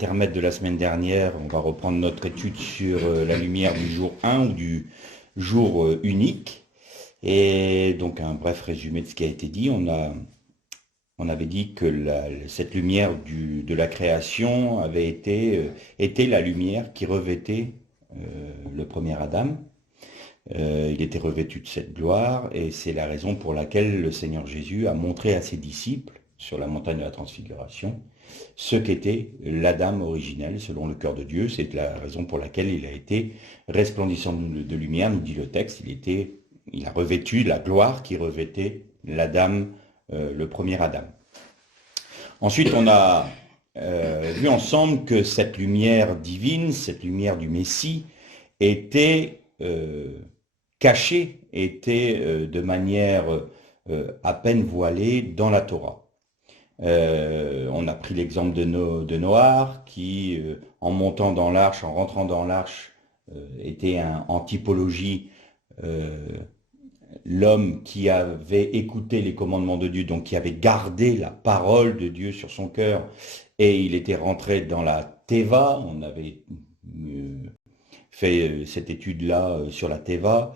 intermède de la semaine dernière, on va reprendre notre étude sur la lumière du jour 1 ou du jour unique. Et donc un bref résumé de ce qui a été dit. On avait dit que cette lumière de la création avait était la lumière qui revêtait le premier Adam. Il était revêtu de cette gloire et c'est la raison pour laquelle le Seigneur Jésus a montré à ses disciples sur la montagne de la transfiguration ce qu'était l'Adam originel selon le cœur de Dieu. C'est la raison pour laquelle il a été resplendissant de lumière, nous dit le texte. Il a revêtu la gloire qui revêtait l'Adam, le premier Adam. Ensuite, on a vu ensemble que cette lumière divine, cette lumière du Messie, était cachée, était de manière à peine voilée dans la Torah. On a pris l'exemple de Noach qui, en montant dans l'arche, en rentrant dans l'arche, était en typologie l'homme qui avait écouté les commandements de Dieu, donc qui avait gardé la parole de Dieu sur son cœur, et il était rentré dans la Teva. On avait fait cette étude-là sur la Teva.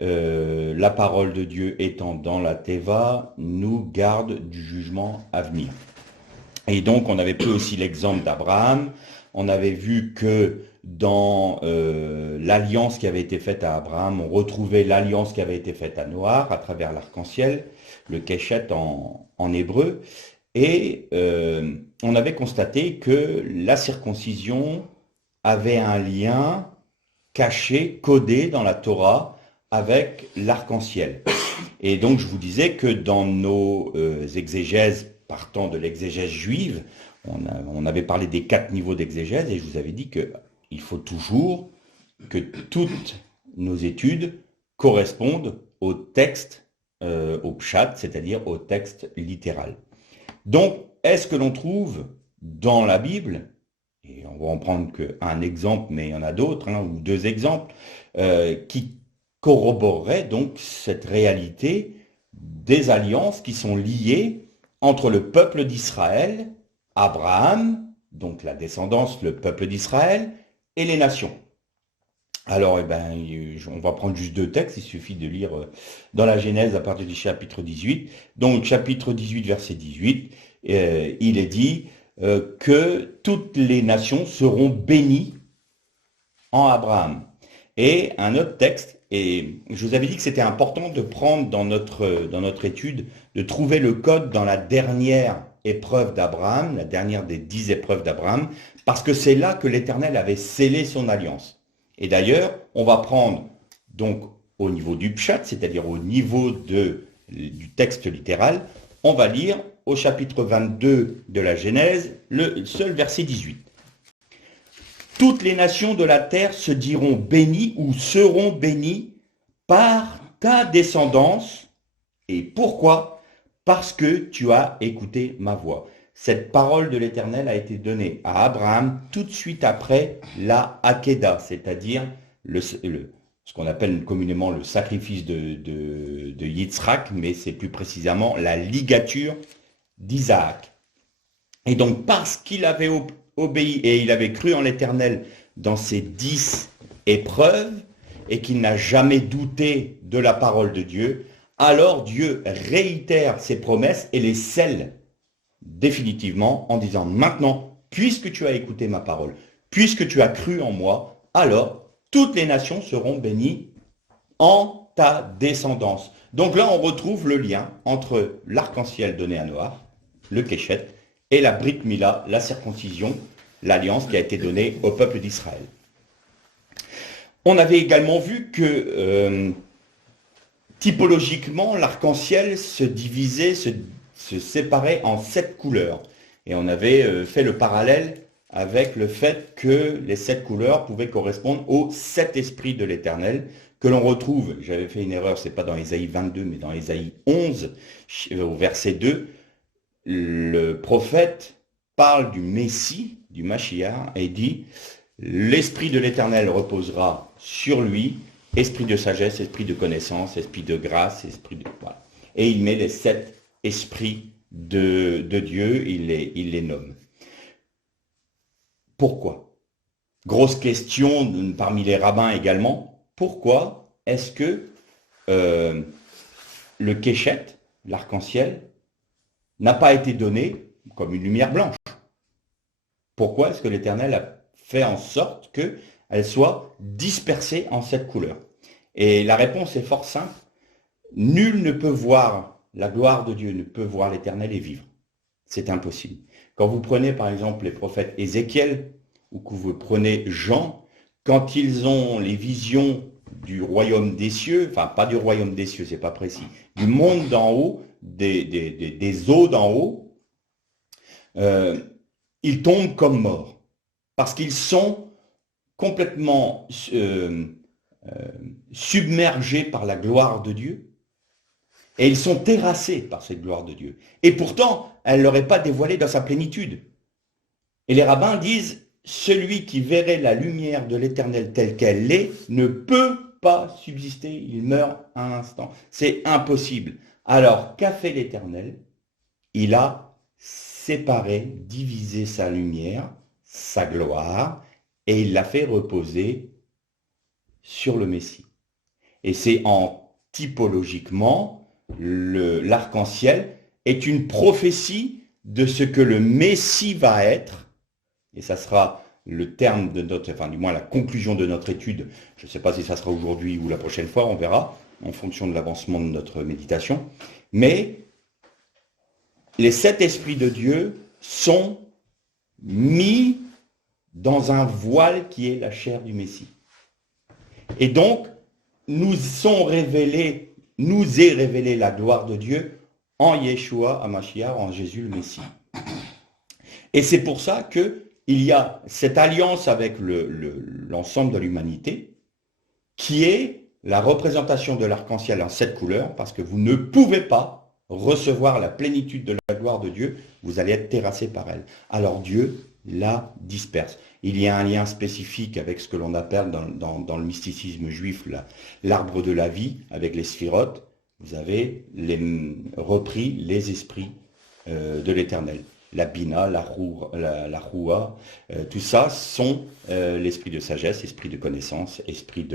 La parole de Dieu étant dans la Teva, nous garde du jugement à venir. Et donc, on avait pris aussi l'exemple d'Abraham. On avait vu que dans l'alliance qui avait été faite à Abraham, on retrouvait l'alliance qui avait été faite à Noach à travers l'arc-en-ciel, le keshet en hébreu. Et on avait constaté que la circoncision avait un lien caché, codé dans la Torah, avec l'arc-en-ciel. Et donc je vous disais que dans nos exégèses, partant de l'exégèse juive, on avait parlé des 4 niveaux d'exégèse et je vous avais dit qu'il faut toujours que toutes nos études correspondent au texte, au pshat, c'est-à-dire au texte littéral. Donc, est-ce que l'on trouve dans la Bible, et on va en prendre qu'un exemple, mais il y en a d'autres, ou 2 exemples, qui corroborerait donc cette réalité des alliances qui sont liées entre le peuple d'Israël, Abraham, donc la descendance, le peuple d'Israël, et les nations. Alors, on va prendre juste 2 textes, il suffit de lire dans la Genèse à partir du chapitre 18. Donc, chapitre 18, verset 18, il est dit que toutes les nations seront bénies en Abraham. Et un autre texte, et je vous avais dit que c'était important de prendre dans notre étude, de trouver le code dans la dernière épreuve d'Abraham, la dernière des 10 épreuves d'Abraham, parce que c'est là que l'Éternel avait scellé son alliance. Et d'ailleurs, on va prendre donc au niveau du pshat, c'est-à-dire au niveau du texte littéral, on va lire au chapitre 22 de la Genèse, le seul verset 18. Toutes les nations de la terre se diront bénies ou seront bénies par ta descendance. Et pourquoi? Parce que tu as écouté ma voix. Cette parole de l'Éternel a été donnée à Abraham tout de suite après la Hakeda, c'est-à-dire ce qu'on appelle communément le sacrifice de Yitzhak, mais c'est plus précisément la ligature d'Isaac. Et donc parce qu'il avait obéi et il avait cru en l'Éternel dans ces 10 épreuves et qu'il n'a jamais douté de la parole de Dieu, alors Dieu réitère ses promesses et les scelle définitivement en disant maintenant, puisque tu as écouté ma parole, puisque tu as cru en moi, alors toutes les nations seront bénies en ta descendance. Donc là, on retrouve le lien entre l'arc-en-ciel donné à Noach, le keshet, et la Brit Mila, la circoncision, l'alliance qui a été donnée au peuple d'Israël. On avait également vu que typologiquement, l'arc-en-ciel se divisait, se séparait en 7 couleurs. Et on avait fait le parallèle avec le fait que les 7 couleurs pouvaient correspondre aux 7 esprits de l'Éternel que l'on retrouve, j'avais fait une erreur, c'est pas dans Ésaïe 22, mais dans Ésaïe 11, au verset 2, le prophète parle du Messie, du Mashiach, et dit « L'Esprit de l'Éternel reposera sur lui, esprit de sagesse, esprit de connaissance, esprit de grâce, esprit de... » Voilà. Et il met les 7 esprits de Dieu, il les nomme. Pourquoi? Grosse question parmi les rabbins également. Pourquoi est-ce que le Keshet, l'arc-en-ciel, n'a pas été donné comme une lumière blanche? Pourquoi est-ce que l'Éternel a fait en sorte qu'elle soit dispersée en cette couleur? Et la réponse est fort simple. Nul ne peut voir la gloire de Dieu, ne peut voir l'Éternel et vivre. C'est impossible. Quand vous prenez par exemple les prophètes Ézéchiel, ou que vous prenez Jean, quand ils ont les visions du royaume des cieux, enfin pas du royaume des cieux, c'est pas précis, du monde d'en haut, des eaux d'en haut, ils tombent comme morts, parce qu'ils sont complètement submergés par la gloire de Dieu, et ils sont terrassés par cette gloire de Dieu. Et pourtant, elle ne leur est pas dévoilée dans sa plénitude. Et les rabbins disent, celui qui verrait la lumière de l'Éternel telle qu'elle est ne peut pas subsister, il meurt un instant. C'est impossible. Alors, qu'a fait l'Éternel? Il a séparé, divisé sa lumière, sa gloire, et il l'a fait reposer sur le Messie. Et c'est typologiquement, l'arc-en-ciel est une prophétie de ce que le Messie va être, et ça sera le terme de notre, enfin du moins la conclusion de notre étude. Je ne sais pas si ça sera aujourd'hui ou la prochaine fois, on verra, en fonction de l'avancement de notre méditation. Mais les 7 esprits de Dieu sont mis dans un voile qui est la chair du Messie. Et donc, nous est révélée la gloire de Dieu en Yeshua HaMashiach, en Jésus le Messie. Et c'est pour ça qu'il y a cette alliance avec l'ensemble de l'humanité, qui est la représentation de l'arc-en-ciel en 7 couleurs, parce que vous ne pouvez pas recevoir la plénitude de la gloire de Dieu, vous allez être terrassé par elle. Alors Dieu la disperse. Il y a un lien spécifique avec ce que l'on appelle dans le mysticisme juif l'arbre de la vie, avec les sphirotes. Vous avez repris les esprits de l'Éternel. La Bina, la Roua, tout ça sont l'esprit de sagesse, esprit de connaissance, esprit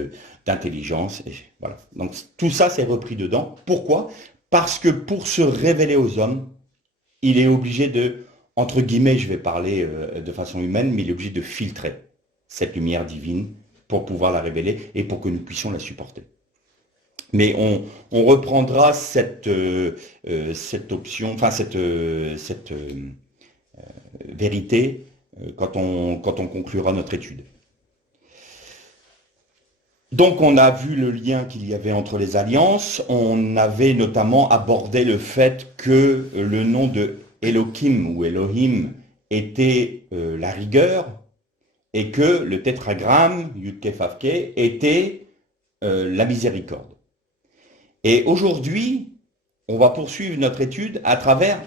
d'intelligence. Voilà. Donc tout ça c'est repris dedans. Pourquoi? Parce que pour se révéler aux hommes, il est obligé de, entre guillemets, je vais parler de façon humaine, mais il est obligé de filtrer cette lumière divine pour pouvoir la révéler et pour que nous puissions la supporter. Mais on reprendra cette option, enfin cette vérité quand on conclura notre étude. Donc on a vu le lien qu'il y avait entre les alliances, on avait notamment abordé le fait que le nom de Elohim ou Elohim était la rigueur et que le tétragramme Yud-Kef-Vav-Kef était la miséricorde. Et aujourd'hui, on va poursuivre notre étude à travers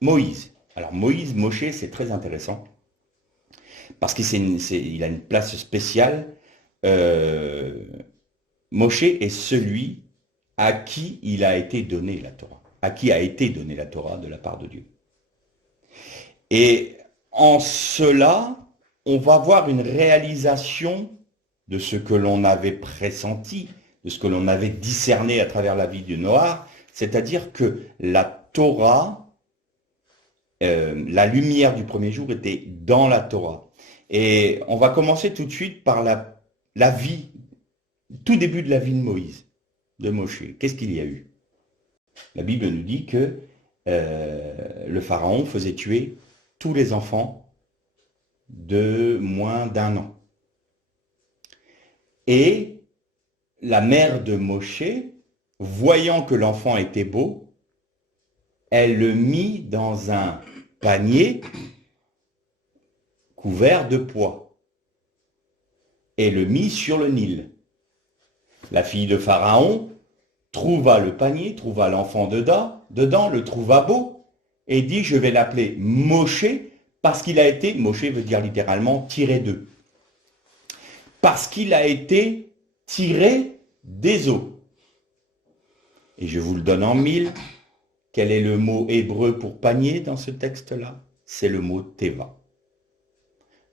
Moïse. Alors Moïse, Moshe, c'est très intéressant parce qu'il a une place spéciale. Moshe est celui à qui il a été donné la Torah, à qui a été donnée la Torah de la part de Dieu. Et en cela, on va voir une réalisation de ce que l'on avait pressenti, de ce que l'on avait discerné à travers la vie de Noah, c'est-à-dire que la Torah, la lumière du premier jour était dans la Torah. Et on va commencer tout de suite par la vie, tout début de la vie de Moïse, de Moshe. Qu'est-ce qu'il y a eu? La Bible nous dit que le Pharaon faisait tuer tous les enfants de moins d'1 an. Et la mère de Moshe, voyant que l'enfant était beau, elle le mit dans un panier couvert de pois et le mit sur le Nil. La fille de Pharaon trouva le panier, trouva l'enfant dedans, le trouva beau et dit: je vais l'appeler Moshe parce qu'il a été, Moshe veut dire littéralement tiré d'eux, parce qu'il a été tiré des eaux. Et je vous le donne en 1000. Quel est le mot hébreu pour panier dans ce texte-là? C'est le mot teva.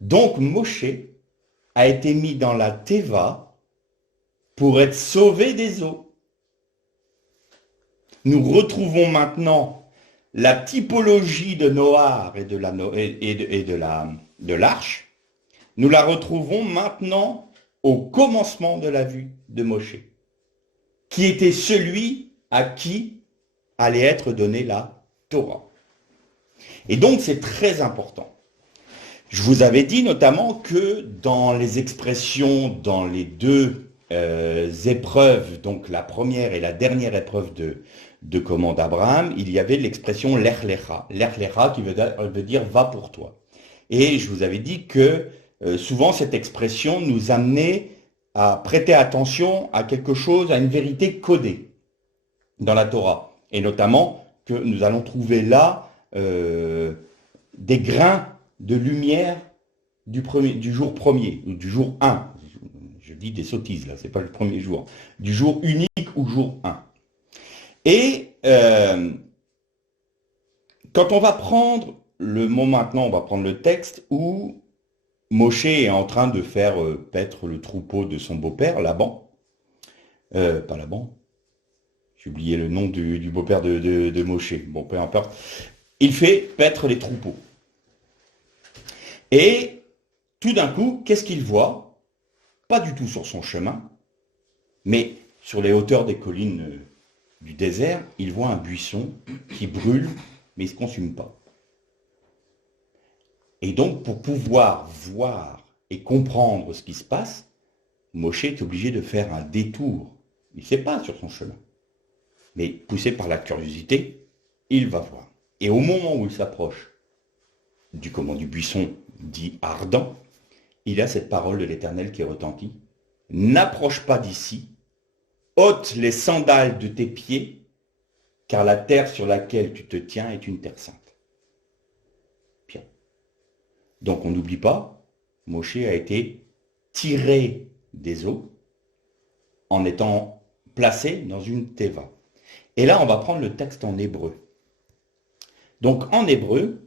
Donc Moshe a été mis dans la Teva pour être sauvé des eaux. Nous retrouvons maintenant la typologie de Noach et de l'arche. Nous la retrouvons maintenant au commencement de la vue de Moshe, qui était celui à qui allait être donnée la Torah. Et donc c'est très important. Je vous avais dit notamment que dans les expressions, dans les deux épreuves, donc la première et la dernière épreuve de comment d'Abraham, il y avait l'expression l'ech lecha. L'ech lecha qui veut dire va pour toi. Et je vous avais dit que souvent cette expression nous amenait à prêter attention à quelque chose, à une vérité codée dans la Torah. Et notamment que nous allons trouver là des grains de lumière du jour premier, ou du jour 1. Je dis des sottises là, c'est pas le premier jour. Du jour unique ou jour 1. Et quand on va prendre le mot maintenant, on va prendre le texte où Moshe est en train de faire paître le troupeau de son beau-père, Laban. Pas Laban. J'ai oublié le nom du beau-père de Moshe. Bon, peu importe. Il fait paître les troupeaux. Et tout d'un coup, qu'est-ce qu'il voit? Pas du tout sur son chemin, mais sur les hauteurs des collines du désert, il voit un buisson qui brûle, mais il ne se consume pas. Et donc, pour pouvoir voir et comprendre ce qui se passe, Moshe est obligé de faire un détour. Il ne sait pas sur son chemin. Mais poussé par la curiosité, il va voir. Et au moment où il s'approche du buisson dit ardent, il a cette parole de l'Éternel qui retentit. N'approche pas d'ici, ôte les sandales de tes pieds, car la terre sur laquelle tu te tiens est une terre sainte. Bien. Donc on n'oublie pas, Moshe a été tiré des eaux en étant placé dans une teva. Et là, on va prendre le texte en hébreu. Donc en hébreu,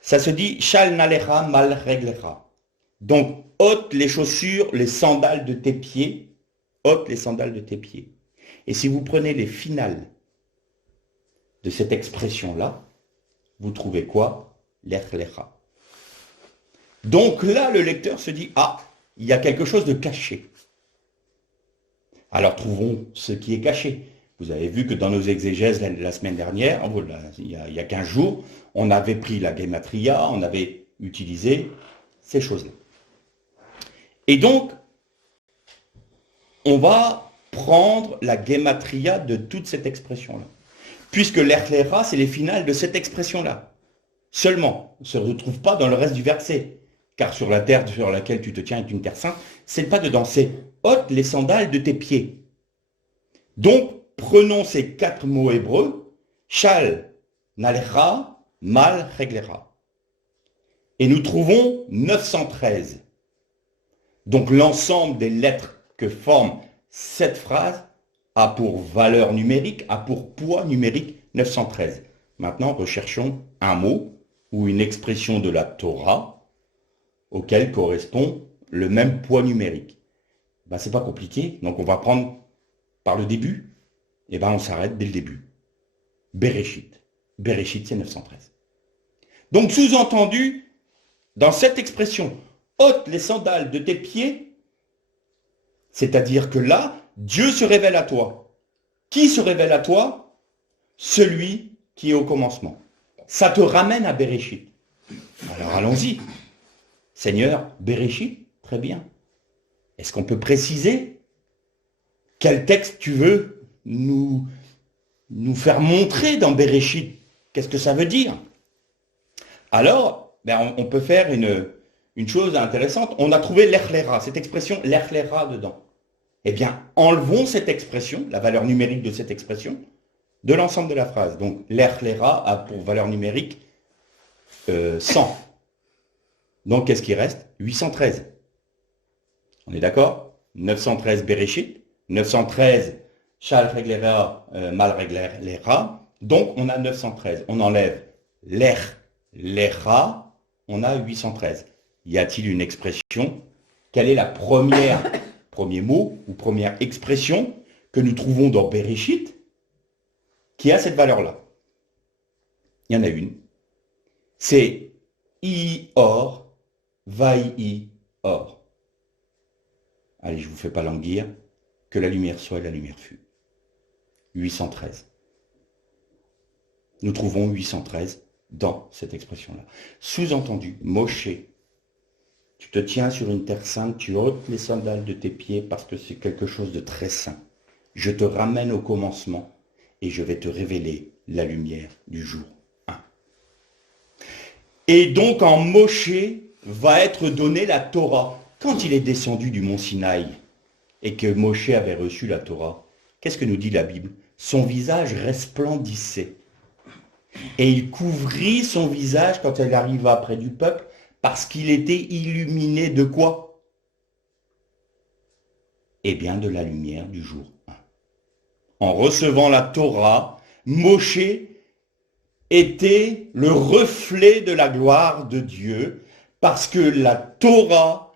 ça se dit Shal nalecha mal reglecha. Donc ôte les chaussures, les sandales de tes pieds, ôte les sandales de tes pieds. Et si vous prenez les finales de cette expression-là, vous trouvez quoi? Lech lecha. Donc là, le lecteur se dit, ah, il y a quelque chose de caché. Alors trouvons ce qui est caché. Vous avez vu que dans nos exégèses la semaine dernière, il y a 15 jours, on avait pris la gematria, on avait utilisé ces choses-là. Et donc, on va prendre la gematria de toute cette expression-là. Puisque l'erchlera, c'est les finales de cette expression-là. Seulement, on ne se retrouve pas dans le reste du verset. Car sur la terre sur laquelle tu te tiens est une terre sainte, c'est pas dedans, c'est ôte les sandales de tes pieds. Donc, prenons ces 4 mots hébreux, shal, nalecha, mal, reglera. Et nous trouvons 913. Donc l'ensemble des lettres que forme cette phrase a pour valeur numérique, a pour poids numérique 913. Maintenant, recherchons un mot ou une expression de la Torah auquel correspond le même poids numérique. Ben, c'est pas compliqué, donc on va prendre par le début, et ben on s'arrête dès le début. Bereshit. Bereshit, c'est 913. Donc sous-entendu, dans cette expression, ôte les sandales de tes pieds, c'est-à-dire que là, Dieu se révèle à toi. Qui se révèle à toi? Celui qui est au commencement. Ça te ramène à Bereshit. Alors allons-y. Seigneur, Bereshit, très bien. Est-ce qu'on peut préciser quel texte tu veux nous faire montrer dans Bereshit? Qu'est-ce que ça veut dire? Alors, on peut faire une chose intéressante. On a trouvé l'erchlera, cette expression l'erchlera dedans. Eh bien, enlevons cette expression, la valeur numérique de cette expression, de l'ensemble de la phrase. Donc, l'erchlera a pour valeur numérique 100. Donc, qu'est-ce qui reste? 813. On est d'accord? 913 Bereshit, 913 Shal Reglera, Mal Reglera. Donc, on a 913. On enlève l'Er, l'Echa, on a 813. Y a-t-il une expression? Quelle est premier mot ou première expression que nous trouvons dans Bereshit qui a cette valeur-là? Il y en a une. C'est I-Or, Vai-I-Or. Allez, je ne vous fais pas languir. Que la lumière soit et la lumière fut. 813. Nous trouvons 813 dans cette expression-là. Sous-entendu, Moshe, tu te tiens sur une terre sainte, tu ôtes les sandales de tes pieds parce que c'est quelque chose de très saint. Je te ramène au commencement et je vais te révéler la lumière du jour 1. Et donc en Moshe va être donnée la Torah. Quand il est descendu du mont Sinaï et que Moshe avait reçu la Torah, qu'est-ce que nous dit la Bible? Son visage resplendissait. Et il couvrit son visage quand elle arriva près du peuple parce qu'il était illuminé de quoi? Eh bien de la lumière du jour 1. En recevant la Torah, Moshe était le reflet de la gloire de Dieu parce que la Torah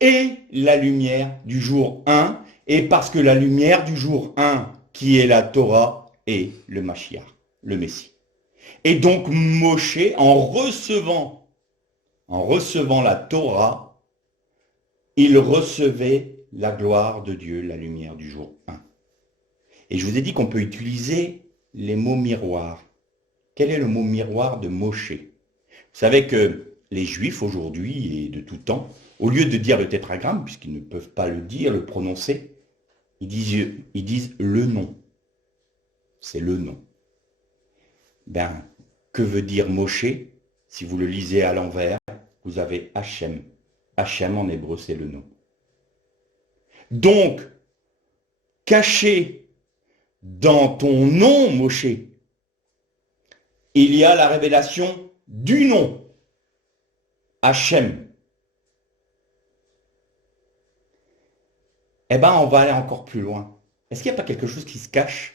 est la lumière du jour 1 et parce que la lumière du jour 1, qui est la Torah, est le Mashiach, le Messie. Et donc Moshe, en recevant la Torah, il recevait la gloire de Dieu, la lumière du jour 1. Et je vous ai dit qu'on peut utiliser les mots miroirs. Quel est le mot miroir de Moshe? Vous savez que les Juifs aujourd'hui et de tout temps, au lieu de dire le tétragramme, puisqu'ils ne peuvent pas le dire, le prononcer, ils disent le nom. C'est le nom. Ben, que veut dire Moshe? Si vous le lisez à l'envers, vous avez Hachem. Hachem en hébreu, c'est le nom. Donc, caché dans ton nom, Moshe, il y a la révélation du nom, Hachem. Eh bien, on va aller encore plus loin. Est-ce qu'il n'y a pas quelque chose qui se cache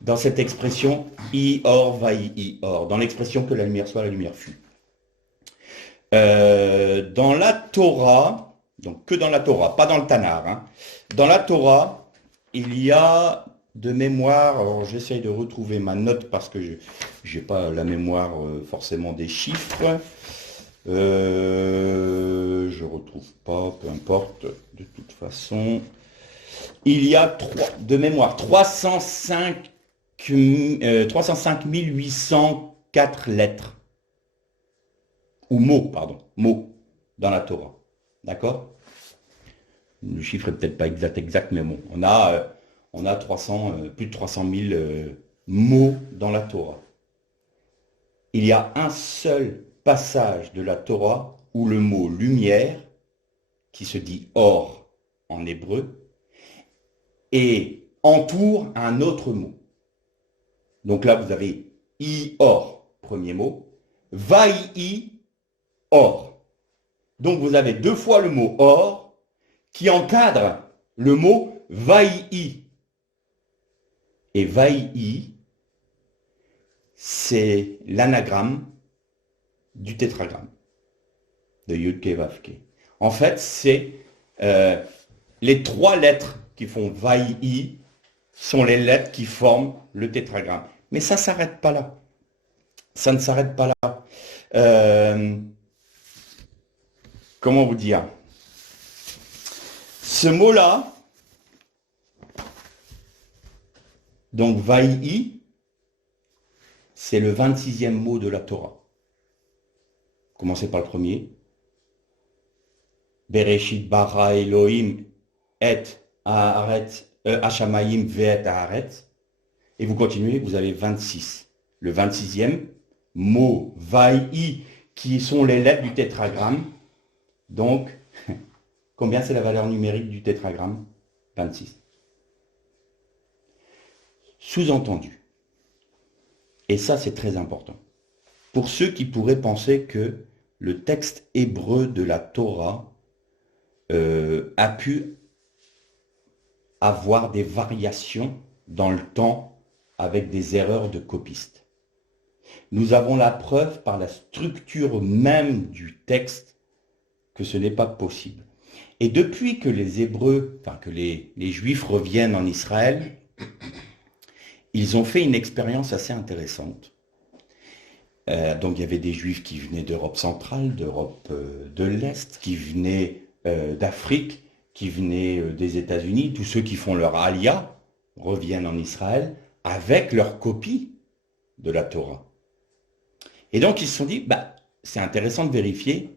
dans cette expression I-Or, Vai-I-Or, dans l'expression que la lumière soit, la lumière fut? Dans la Torah, donc que dans la Torah, pas dans le Tanar, hein. Dans la Torah, il y a de mémoire, alors j'essaye de retrouver ma note parce que je n'ai pas la mémoire forcément des chiffres, je retrouve pas, peu importe, de toute façon. Il y a de mémoire 305 804 lettres, ou mots, pardon, mots dans la Torah. D'accord? Le chiffre n'est peut-être pas exact, mais bon, on a plus de 300 000 mots dans la Torah. Il y a un seul passage de la Torah où le mot lumière, qui se dit or en hébreu, et entoure un autre mot. Donc là, vous avez I-Or, premier mot, Vai-I-Or. Donc vous avez deux fois le mot or qui encadre le mot Vai-I. Et Vai-I, c'est l'anagramme du tétragramme de Yud-Ke-Vav-Ke. En fait, c'est les trois lettres qui font Vai-I sont les lettres qui forment le tétragramme. Mais ça ne s'arrête pas là. Ça ne s'arrête pas là. Comment vous dire? Ce mot-là, donc Vai-I, c'est le 26e mot de la Torah. Commencez par le premier. Bereshit bara Elohim et haaretz hashamayim ve'et haaretz. Et vous continuez, vous avez 26. Le 26e mot Vai-I, qui sont les lettres du tétragramme. Donc, combien c'est la valeur numérique du tétragramme? 26. Sous-entendu, et ça c'est très important, pour ceux qui pourraient penser que le texte hébreu de la Torah a pu avoir des variations dans le temps avec des erreurs de copistes. Nous avons la preuve par la structure même du texte que ce n'est pas possible. Et depuis que les Hébreux, enfin que les Juifs reviennent en Israël, ils ont fait une expérience assez intéressante. Donc il y avait des Juifs qui venaient d'Europe centrale, d'Europe de l'Est, qui venaient d'Afrique, qui venaient des États-Unis. Tous ceux qui font leur alia reviennent en Israël avec leur copie de la Torah. Et donc ils se sont dit, bah, c'est intéressant de vérifier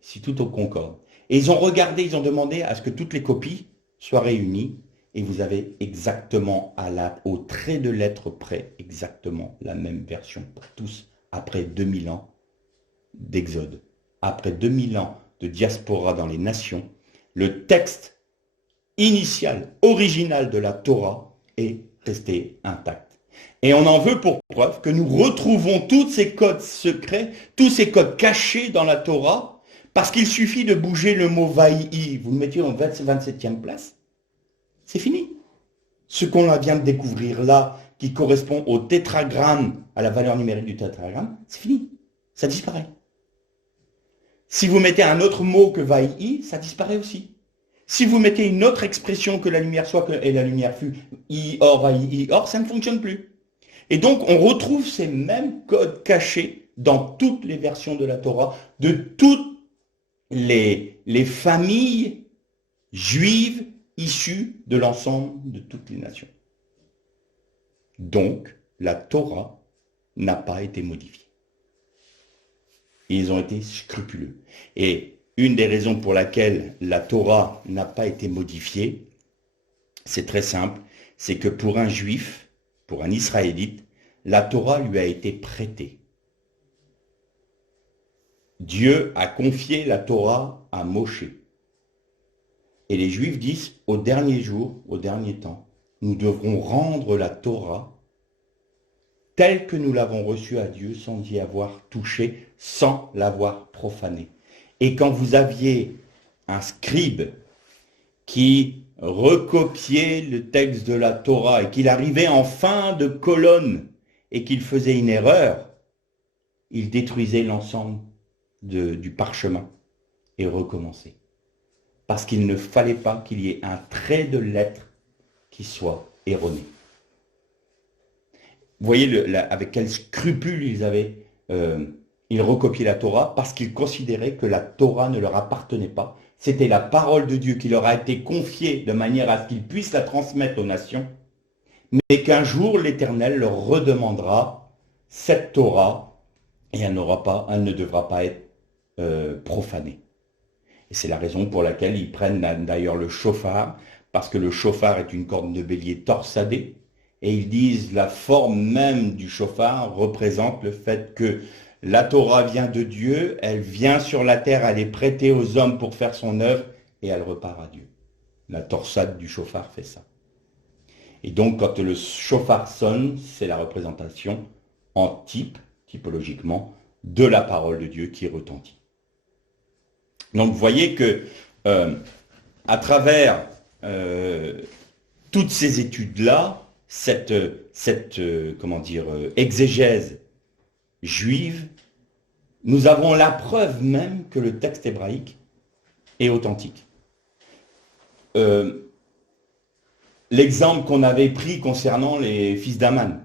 si tout concorde. Et ils ont regardé, ils ont demandé à ce que toutes les copies soient réunies, et vous avez exactement au trait de lettre près, exactement la même version pour tous, après 2000 ans d'exode, après 2000 ans de diaspora dans les nations, le texte initial, original de la Torah est resté intact. Et on en veut pour preuve que nous retrouvons tous ces codes secrets, tous ces codes cachés dans la Torah, parce qu'il suffit de bouger le mot vaï, vous le mettiez en 27e place, c'est fini. Ce qu'on vient de découvrir là, qui correspond au tétragramme, à la valeur numérique du tétragramme, c'est fini. Ça disparaît. Si vous mettez un autre mot que vaï, ça disparaît aussi. Si vous mettez une autre expression que la lumière soit et la lumière fut, i or, vaï, or, ça ne fonctionne plus. Et donc, on retrouve ces mêmes codes cachés dans toutes les versions de la Torah, de toutes les familles juives issues de l'ensemble de toutes les nations. Donc, la Torah n'a pas été modifiée. Ils ont été scrupuleux. Et une des raisons pour laquelle la Torah n'a pas été modifiée, c'est très simple, c'est que pour un juif, pour un israélite, la Torah lui a été prêtée. Dieu a confié la Torah à Moshe. Et les Juifs disent, au dernier jour, au dernier temps, nous devrons rendre la Torah telle que nous l'avons reçue à Dieu sans y avoir touché, sans l'avoir profanée. Et quand vous aviez un scribe qui recopiait le texte de la Torah et qu'il arrivait en fin de colonne et qu'il faisait une erreur, il détruisait l'ensemble du parchemin et recommençait. Parce qu'il ne fallait pas qu'il y ait un trait de lettre qui soit erroné. Vous voyez avec quel scrupule ils recopiaient la Torah parce qu'ils considéraient que la Torah ne leur appartenait pas. C'était la parole de Dieu qui leur a été confiée de manière à ce qu'ils puissent la transmettre aux nations, mais qu'un jour l'Éternel leur redemandera cette Torah et elle ne devra pas être profanée. Et c'est la raison pour laquelle ils prennent d'ailleurs le shofar, parce que le shofar est une corne de bélier torsadée, et ils disent la forme même du shofar représente le fait que la Torah vient de Dieu, elle vient sur la terre, elle est prêtée aux hommes pour faire son œuvre, et elle repart à Dieu. La torsade du shofar fait ça. Et donc quand le shofar sonne, c'est la représentation en typologiquement, de la parole de Dieu qui retentit. Donc vous voyez que à travers toutes ces études-là, cette exégèse juive, nous avons la preuve même que le texte hébraïque est authentique. L'exemple qu'on avait pris concernant les fils d'Aman,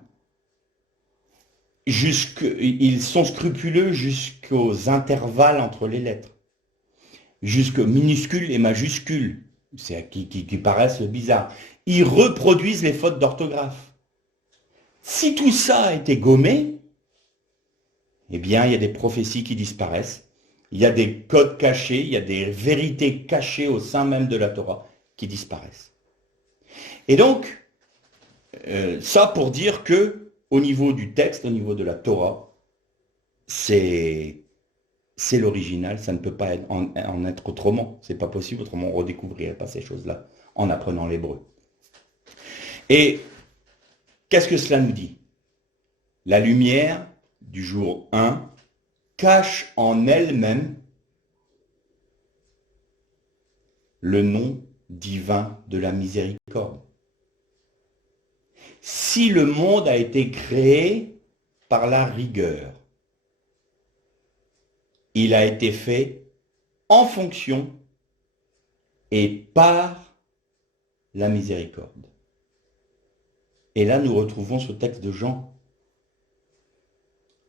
ils sont scrupuleux jusqu'aux intervalles entre les lettres, jusqu'aux minuscules et majuscules, qui paraissent bizarres. Ils reproduisent les fautes d'orthographe. Si tout ça a été gommé, eh bien, il y a des prophéties qui disparaissent, il y a des codes cachés, il y a des vérités cachées au sein même de la Torah qui disparaissent. Et donc, ça pour dire que, au niveau du texte, au niveau de la Torah, c'est l'original, ça ne peut pas en être autrement. C'est pas possible, autrement on ne redécouvrirait pas ces choses-là en apprenant l'hébreu. Et qu'est-ce que cela nous dit? La lumière du jour 1 cache en elle-même le nom divin de la miséricorde. Si le monde a été créé par la rigueur, il a été fait en fonction et par la miséricorde. Et là, nous retrouvons ce texte de Jean.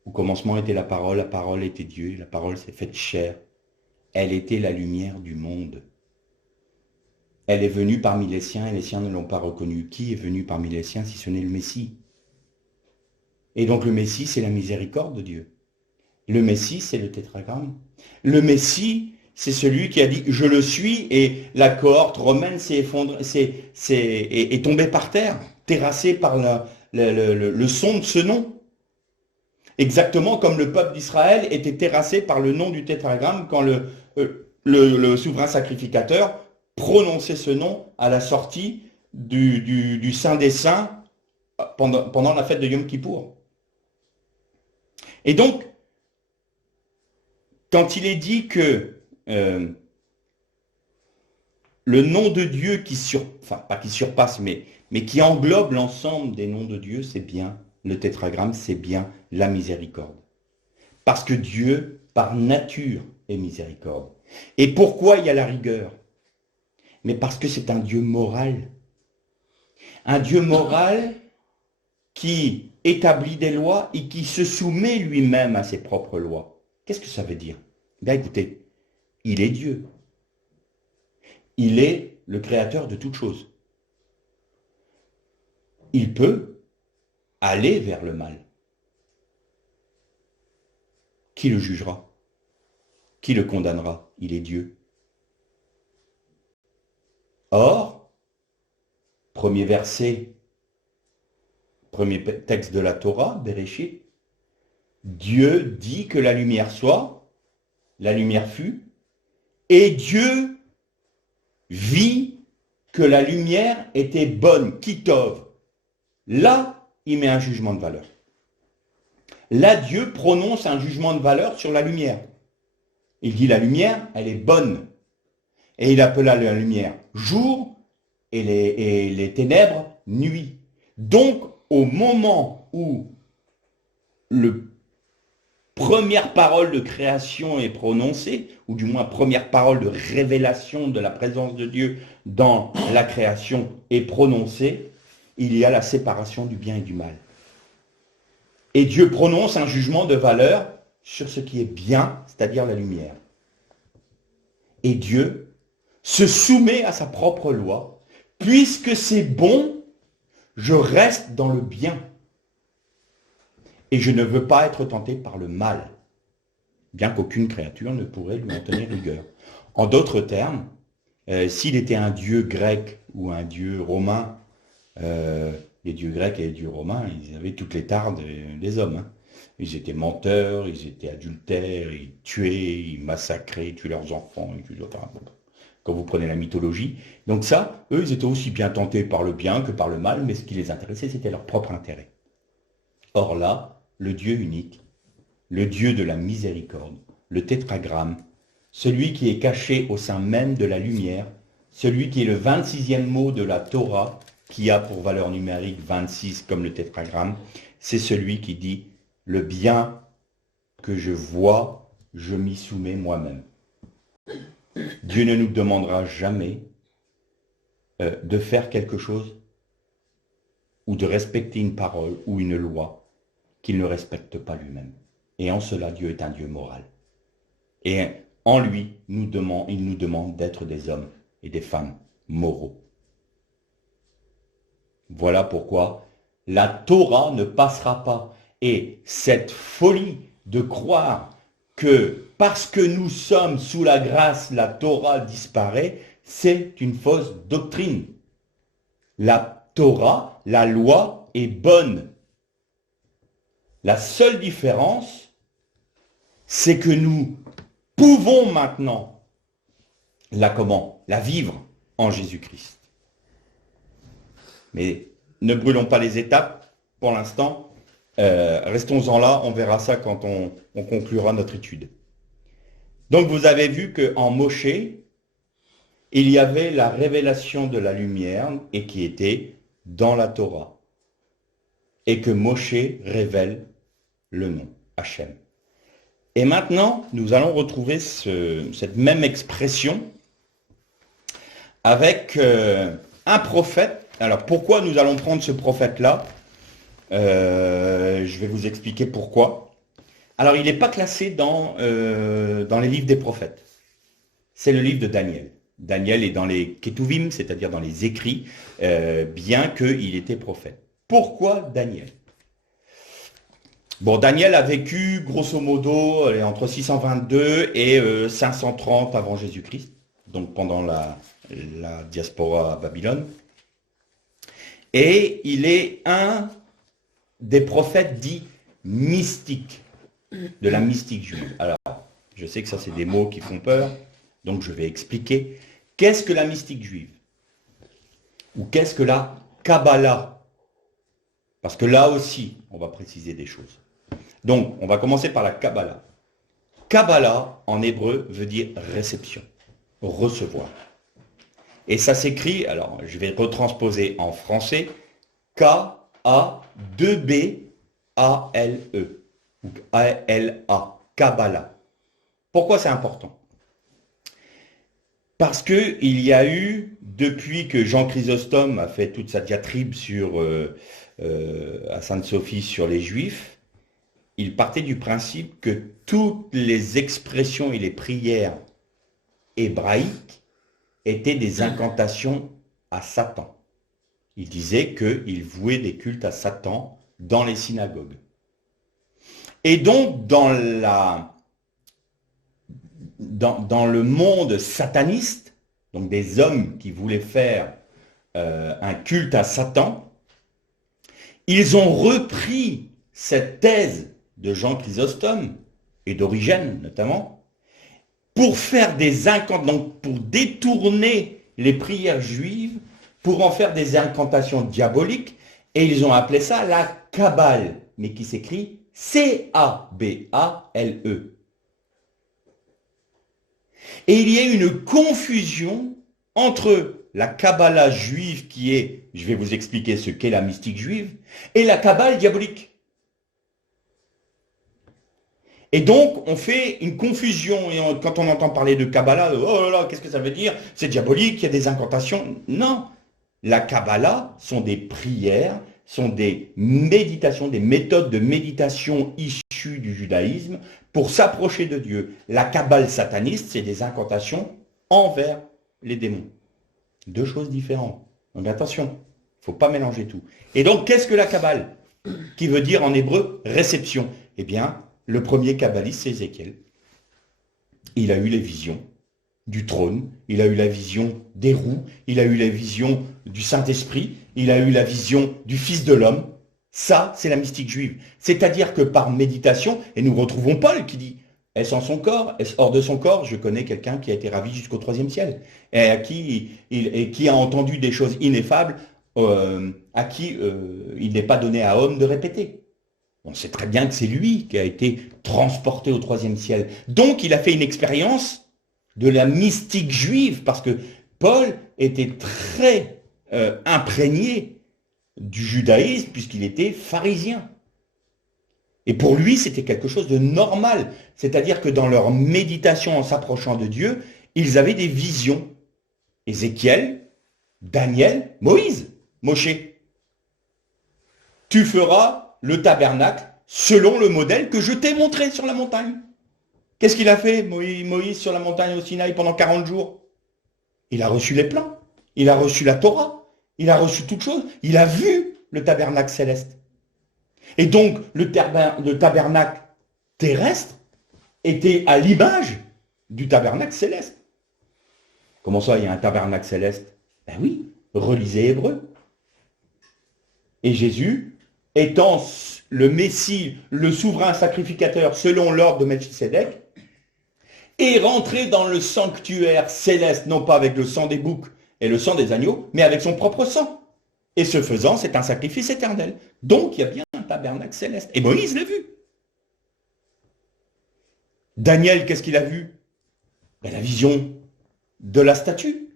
Au commencement était la parole était Dieu, la parole s'est faite chair. Elle était la lumière du monde. Elle est venue parmi les siens et les siens ne l'ont pas reconnue. Qui est venu parmi les siens si ce n'est le Messie? Et donc le Messie, c'est la miséricorde de Dieu. Le Messie, c'est le tétragramme. Le Messie, c'est celui qui a dit « je le suis » et la cohorte romaine est tombée par terre, terrassée par le son de ce nom. Exactement comme le peuple d'Israël était terrassé par le nom du tétragramme quand le souverain sacrificateur prononçait ce nom à la sortie du Saint des Saints pendant la fête de Yom Kippour. Et donc, quand il est dit que le nom de Dieu pas qui surpasse, mais qui englobe l'ensemble des noms de Dieu, c'est bien le tétragramme, c'est bien la miséricorde. Parce que Dieu, par nature, est miséricorde. Et pourquoi il y a la rigueur? Mais parce que c'est un Dieu moral. Un Dieu moral qui établit des lois et qui se soumet lui-même à ses propres lois. Qu'est-ce que ça veut dire? Bien écoutez, il est Dieu. Il est le créateur de toutes choses. Il peut aller vers le mal. Qui le jugera? Qui le condamnera? Il est Dieu. Or, premier verset, premier texte de la Torah, Bereshit, Dieu dit que la lumière soit, la lumière fut, et Dieu vit que la lumière était bonne, kitov. Là, il met un jugement de valeur. Là, Dieu prononce un jugement de valeur sur la lumière. Il dit la lumière, elle est bonne. Et il appela la lumière jour et les ténèbres nuit. Donc, au moment où la première parole de création est prononcée, ou du moins première parole de révélation de la présence de Dieu dans la création est prononcée, il y a la séparation du bien et du mal. Et Dieu prononce un jugement de valeur sur ce qui est bien, c'est-à-dire la lumière. Et Dieu se soumet à sa propre loi. Puisque c'est bon, je reste dans le bien. Et je ne veux pas être tenté par le mal, bien qu'aucune créature ne pourrait lui en tenir rigueur. En d'autres termes, s'il était un dieu grec ou un dieu romain, les dieux grecs et les dieux romains, ils avaient toutes les tares des hommes. Hein. Ils étaient menteurs, ils étaient adultères, ils tuaient, ils massacraient, ils tuaient leurs enfants. Quand vous prenez la mythologie. Donc ça, eux, ils étaient aussi bien tentés par le bien que par le mal, mais ce qui les intéressait, c'était leur propre intérêt. Or là, le Dieu unique, le Dieu de la miséricorde, le tétragramme, celui qui est caché au sein même de la lumière, celui qui est le 26e mot de la Torah, qui a pour valeur numérique 26 comme le tétragramme, c'est celui qui dit « le bien que je vois, je m'y soumets moi-même ». Dieu ne nous demandera jamais de faire quelque chose ou de respecter une parole ou une loi qu'il ne respecte pas lui-même. Et en cela, Dieu est un Dieu moral. Et en lui, il nous demande d'être des hommes et des femmes moraux. Voilà pourquoi la Torah ne passera pas. Et cette folie de croire que parce que nous sommes sous la grâce, la Torah disparaît, c'est une fausse doctrine. La Torah, la loi, est bonne. La seule différence, c'est que nous pouvons maintenant la vivre en Jésus-Christ. Mais ne brûlons pas les étapes pour l'instant. Restons-en là, on verra ça quand on conclura notre étude. Donc vous avez vu qu'en Moshé, il y avait la révélation de la lumière et qui était dans la Torah. Et que Moshé révèle le nom, Hachem. Et maintenant, nous allons retrouver cette même expression avec un prophète. Alors, pourquoi nous allons prendre ce prophète-là? Je vais vous expliquer pourquoi. Alors, il n'est pas classé dans les livres des prophètes. C'est le livre de Daniel. Daniel est dans les Ketuvim, c'est-à-dire dans les écrits, bien qu'il était prophète. Pourquoi Daniel? Bon, Daniel a vécu, grosso modo, entre 622 et 530 avant Jésus-Christ, donc pendant la diaspora à Babylone. Et il est un des prophètes dits mystiques, de la mystique juive. Alors, je sais que ça, c'est des mots qui font peur, donc je vais expliquer. Qu'est-ce que la mystique juive? Ou qu'est-ce que la Kabbalah? Parce que là aussi, on va préciser des choses. Donc, on va commencer par la Kabbalah. Kabbalah, en hébreu, veut dire réception, recevoir. Et ça s'écrit, alors je vais retransposer en français, K-A-2-B-A-L-E, ou A-L-A, Kabbalah. Pourquoi c'est important? Parce qu'il y a eu, depuis que Jean Chrysostome a fait toute sa diatribe à Sainte-Sophie sur les Juifs, il partait du principe que toutes les expressions et les prières hébraïques étaient des incantations à Satan. Il disait qu'il vouait des cultes à Satan dans les synagogues. Et donc, dans le monde sataniste, donc des hommes qui voulaient faire un culte à Satan, ils ont repris cette thèse de Jean Chrysostome et d'Origène notamment, pour faire des incantations, donc pour détourner les prières juives, pour en faire des incantations diaboliques, et ils ont appelé ça la Kabbale, mais qui s'écrit C-A-B-A-L-E. Et il y a une confusion entre la Kabbalah juive qui est, je vais vous expliquer ce qu'est la mystique juive, et la Kabbale diabolique. Et donc, on fait une confusion, et quand on entend parler de Kabbalah, oh là là, qu'est-ce que ça veut dire? C'est diabolique, il y a des incantations. Non, la Kabbalah sont des prières, sont des méditations, des méthodes de méditation issues du judaïsme pour s'approcher de Dieu. La Kabbale sataniste, c'est des incantations envers les démons. Deux choses différentes. Donc attention, il ne faut pas mélanger tout. Et donc, qu'est-ce que la Kabbale? Qui veut dire en hébreu réception. Eh bien, le premier kabbaliste, c'est Ézéchiel. Il a eu les visions du trône, il a eu la vision des roues, il a eu la vision du Saint-Esprit, il a eu la vision du Fils de l'homme. Ça, c'est la mystique juive. C'est-à-dire que par méditation, et nous retrouvons Paul qui dit, est-ce en son corps, est-ce hors de son corps? Je connais quelqu'un qui a été ravi jusqu'au 3e ciel, et qui a entendu des choses ineffables, à qui il n'est pas donné à homme de répéter. On sait très bien que c'est lui qui a été transporté au 3e ciel. Donc, il a fait une expérience de la mystique juive, parce que Paul était très imprégné du judaïsme, puisqu'il était pharisien. Et pour lui, c'était quelque chose de normal. C'est-à-dire que dans leur méditation en s'approchant de Dieu, ils avaient des visions. Ézéchiel, Daniel, Moïse, Moshe. Tu feras le tabernacle selon le modèle que je t'ai montré sur la montagne. Qu'est-ce qu'il a fait, Moïse, sur la montagne au Sinaï pendant 40 jours? Il a reçu les plans, il a reçu la Torah, il a reçu toutes choses, il a vu le tabernacle céleste. Et donc, le tabernacle terrestre était à l'image du tabernacle céleste. Comment ça, il y a un tabernacle céleste? Ben oui, relisez Hébreu. Et Jésus, étant le Messie, le souverain sacrificateur selon l'ordre de Melchisédek, est rentré dans le sanctuaire céleste, non pas avec le sang des boucs et le sang des agneaux, mais avec son propre sang. Et ce faisant, c'est un sacrifice éternel. Donc, il y a bien un tabernacle céleste. Et Moïse l'a vu. Daniel, qu'est-ce qu'il a vu? Ben, la vision de la statue.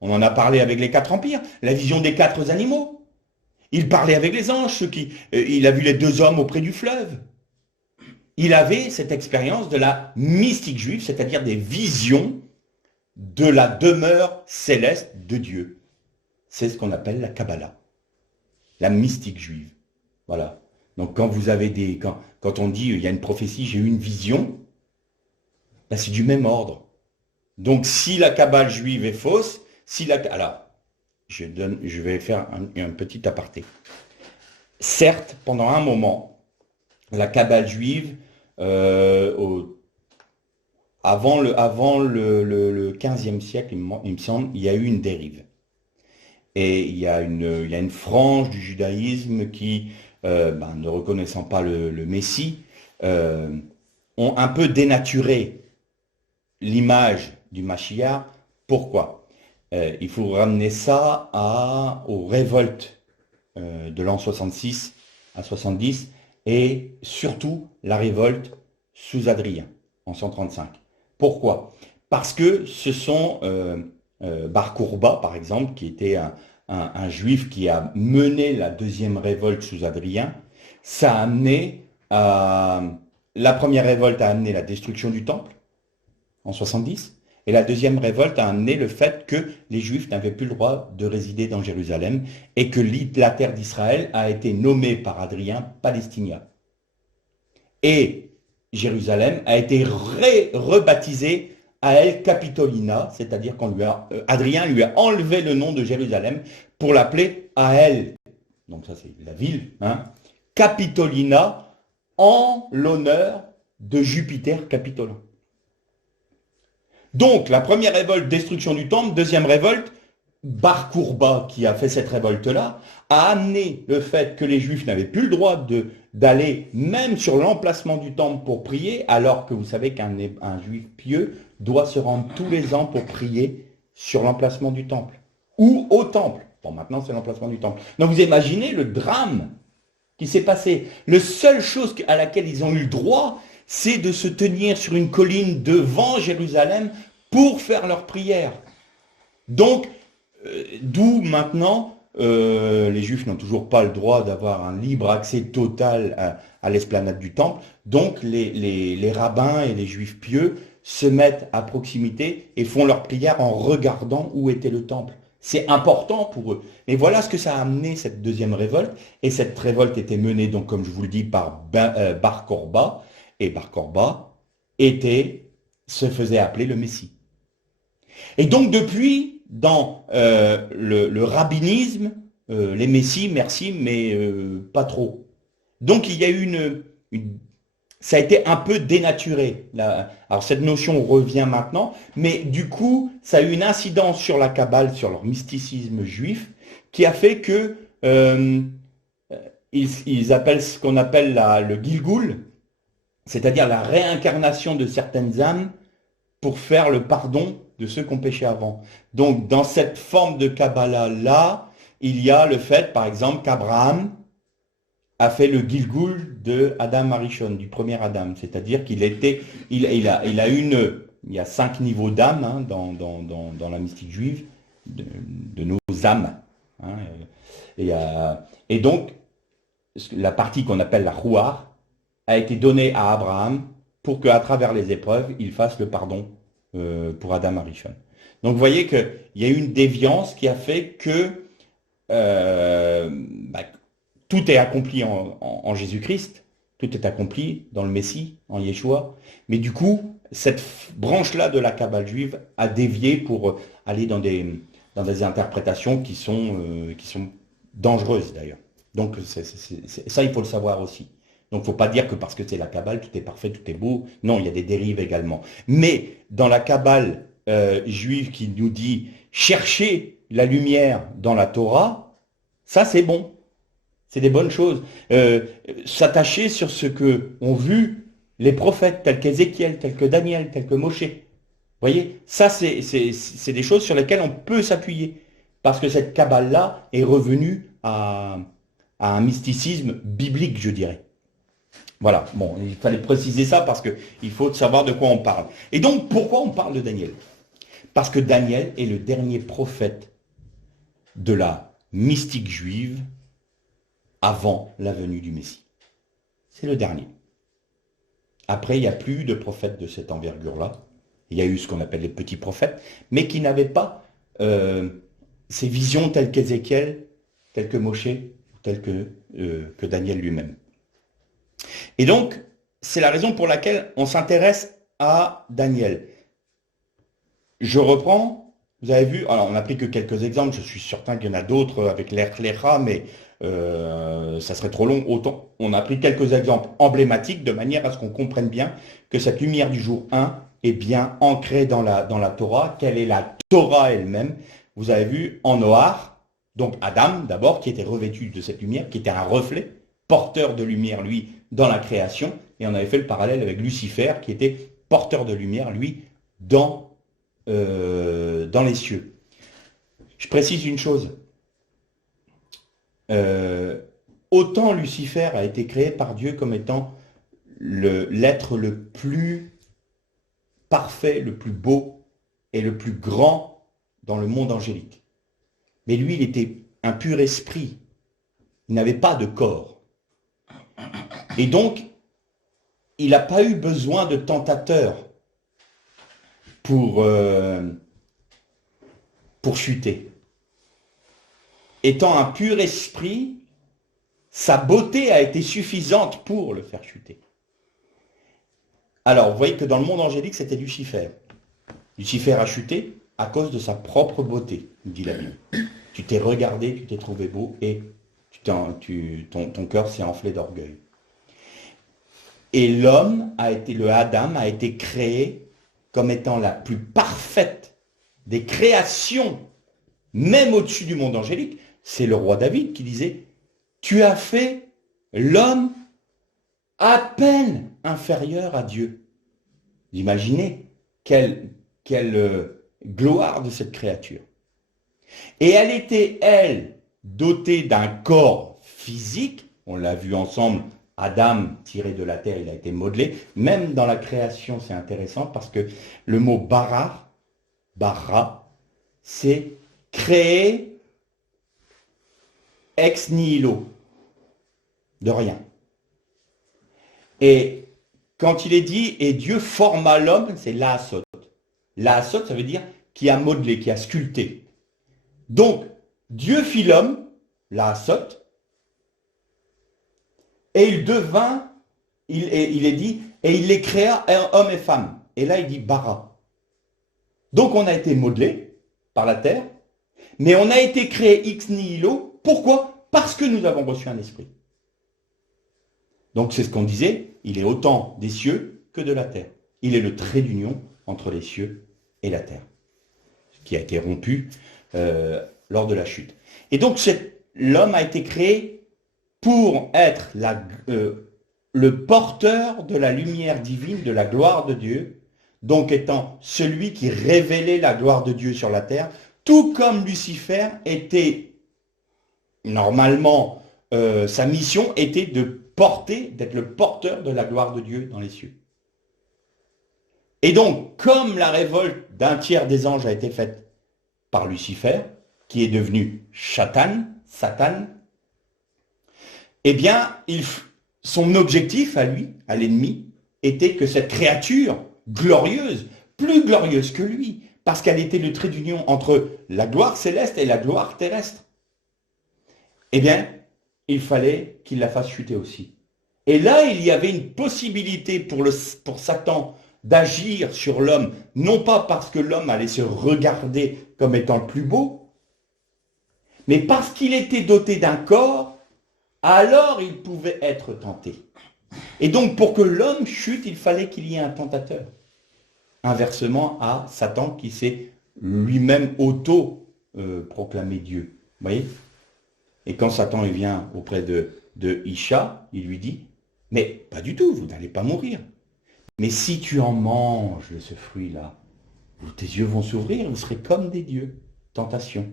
On en a parlé avec les 4 empires. La vision des 4 animaux. Il parlait avec les anges. Il a vu les 2 hommes auprès du fleuve. il avait cette expérience de la mystique juive, c'est-à-dire des visions de la demeure céleste de Dieu. C'est ce qu'on appelle la Kabbalah, la mystique juive. Voilà. Donc quand vous avez quand on dit il y a une prophétie, j'ai eu une vision, ben c'est du même ordre. Donc si la Kabbale juive est fausse, alors je vais faire un petit aparté. Certes, pendant un moment, la Kabbale juive, avant le 15e siècle, il me semble, il y a eu une dérive. Et il y a une frange du judaïsme qui, ne reconnaissant pas le Messie, ont un peu dénaturé l'image du Mashiach. Pourquoi? Il faut ramener ça aux révoltes de l'an 66 à 70 et surtout la révolte sous Adrien en 135. Pourquoi? Parce que ce sont Bar Kourba, par exemple, qui était un juif qui a mené la deuxième révolte sous Adrien. Ça a amené la première révolte a amené la destruction du temple en 70. Et la deuxième révolte a amené le fait que les Juifs n'avaient plus le droit de résider dans Jérusalem et que la terre d'Israël a été nommée par Adrien Palestinia. Et Jérusalem a été rebaptisée Ael Capitolina, c'est-à-dire Adrien lui a enlevé le nom de Jérusalem pour l'appeler Ael. Donc ça c'est la ville, Capitolina, en l'honneur de Jupiter Capitolin. Donc, la première révolte, destruction du temple, deuxième révolte, Bar Kourba, qui a fait cette révolte-là, a amené le fait que les Juifs n'avaient plus le droit d'aller même sur l'emplacement du temple pour prier, alors que vous savez qu'un Juif pieux doit se rendre tous les ans pour prier sur l'emplacement du temple, ou au temple. Bon, maintenant, c'est l'emplacement du temple. Donc, vous imaginez le drame qui s'est passé. La seule chose à laquelle ils ont eu le droit, c'est de se tenir sur une colline devant Jérusalem pour faire leur prière. Donc, d'où maintenant, les Juifs n'ont toujours pas le droit d'avoir un libre accès total à l'esplanade du temple. Donc, les rabbins et les Juifs pieux se mettent à proximité et font leur prière en regardant où était le temple. C'est important pour eux. Mais voilà ce que ça a amené, cette deuxième révolte. Et cette révolte était menée, donc, comme je vous le dis, par Bar Kourba. Et Bar Kourba se faisait appeler le Messie. Et donc depuis, dans le rabbinisme, les Messies, merci, mais pas trop. Donc il y a eu ça a été un peu dénaturé. Alors cette notion revient maintenant, mais du coup, ça a eu une incidence sur la Kabbale, sur leur mysticisme juif, qui a fait que ils appellent ce qu'on appelle le Gilgul, c'est-à-dire la réincarnation de certaines âmes pour faire le pardon de ceux qui ont péché avant. Donc, dans cette forme de Kabbalah-là, il y a le fait, par exemple, qu'Abraham a fait le Gilgul de Adam Arishon, du premier Adam. C'est-à-dire qu'il il y a 5 niveaux d'âme dans la mystique juive, de nos âmes. Et donc, la partie qu'on appelle la Ruach a été donnée à Abraham pour qu'à travers les épreuves, il fasse le pardon pour Adam Arishon. Donc vous voyez qu'il y a eu une déviance qui a fait que tout est accompli en Jésus-Christ, tout est accompli dans le Messie, en Yeshua, mais du coup, cette branche-là de la Kabbale juive a dévié pour aller dans des interprétations qui sont dangereuses d'ailleurs. Donc ça, il faut le savoir aussi. Donc, il ne faut pas dire que parce que c'est la Kabbale, tout est parfait, tout est beau. Non, il y a des dérives également. Mais dans la Kabbale juive qui nous dit « chercher la lumière dans la Torah », ça c'est bon. C'est des bonnes choses. S'attacher sur ce que ont vu les prophètes, tels qu'Ézéchiel, tels que Daniel, tels que Moshe. Vous voyez, ça c'est des choses sur lesquelles on peut s'appuyer. Parce que cette Kabbale-là est revenue à un mysticisme biblique, je dirais. Voilà, bon, il fallait préciser ça parce qu'il faut savoir de quoi on parle. Et donc, pourquoi on parle de Daniel? Parce que Daniel est le dernier prophète de la mystique juive avant la venue du Messie. C'est le dernier. Après, il n'y a plus eu de prophètes de cette envergure-là. Il y a eu ce qu'on appelle les petits prophètes, mais qui n'avaient pas ces visions telles qu'Ézéchiel, telles que Moshe, telles que Daniel lui-même. Et donc, c'est la raison pour laquelle on s'intéresse à Daniel. Je reprends, vous avez vu, alors on n'a pris que quelques exemples, je suis certain qu'il y en a d'autres avec l'Erklecha, mais ça serait trop long. Autant, on a pris quelques exemples emblématiques de manière à ce qu'on comprenne bien que cette lumière du jour 1 est bien ancrée dans la Torah, quelle est la Torah elle-même. Vous avez vu en Noach, donc Adam d'abord, qui était revêtu de cette lumière, qui était un reflet, porteur de lumière, lui, dans la création, et on avait fait le parallèle avec Lucifer, qui était porteur de lumière, lui, dans les cieux. Je précise une chose. Autant Lucifer a été créé par Dieu comme étant l'être le plus parfait, le plus beau et le plus grand dans le monde angélique. Mais lui, il était un pur esprit. Il n'avait pas de corps. Et donc, il n'a pas eu besoin de tentateurs pour chuter. Étant un pur esprit, sa beauté a été suffisante pour le faire chuter. Alors, vous voyez que dans le monde angélique, c'était Lucifer. Lucifer a chuté à cause de sa propre beauté, dit la Bible. Tu t'es regardé, tu t'es trouvé beau et ton cœur s'est enflé d'orgueil. Et le Adam a été créé comme étant la plus parfaite des créations, même au-dessus du monde angélique. C'est le roi David qui disait « Tu as fait l'homme à peine inférieur à Dieu. » Imaginez quelle gloire de cette créature. Et elle était, elle, dotée d'un corps physique. On l'a vu ensemble, Adam, tiré de la terre, il a été modelé. Même dans la création, c'est intéressant parce que le mot bara, c'est créer ex nihilo, de rien. Et quand il est dit, et Dieu forma l'homme, c'est l'asot. L'asot, ça veut dire qui a modelé, qui a sculpté. Donc, Dieu fit l'homme, l'asot, et il devint, il est dit, et il les créa homme et femme. Et là, il dit bara. Donc, on a été modelé par la terre, mais on a été créé ex nihilo. Pourquoi? Parce que nous avons reçu un esprit. Donc, c'est ce qu'on disait, il est autant des cieux que de la terre. Il est le trait d'union entre les cieux et la terre, qui a été rompu lors de la chute. Et donc, l'homme a été créé pour être le porteur de la lumière divine, de la gloire de Dieu, donc étant celui qui révélait la gloire de Dieu sur la terre, tout comme Lucifer était, normalement, sa mission était d'être le porteur de la gloire de Dieu dans les cieux. Et donc, comme la révolte d'un tiers des anges a été faite par Lucifer, qui est devenu Satan, eh bien, son objectif à lui, à l'ennemi, était que cette créature glorieuse, plus glorieuse que lui, parce qu'elle était le trait d'union entre la gloire céleste et la gloire terrestre, eh bien, il fallait qu'il la fasse chuter aussi. Et là, il y avait une possibilité pour Satan d'agir sur l'homme, non pas parce que l'homme allait se regarder comme étant le plus beau, mais parce qu'il était doté d'un corps, alors il pouvait être tenté. Et donc, pour que l'homme chute, il fallait qu'il y ait un tentateur. Inversement à Satan qui s'est lui-même auto-proclamé Dieu. Vous voyez? Et quand Satan il vient auprès de Isha, il lui dit, mais pas du tout, vous n'allez pas mourir. Mais si tu en manges de ce fruit-là, tes yeux vont s'ouvrir, vous serez comme des dieux. Tentation.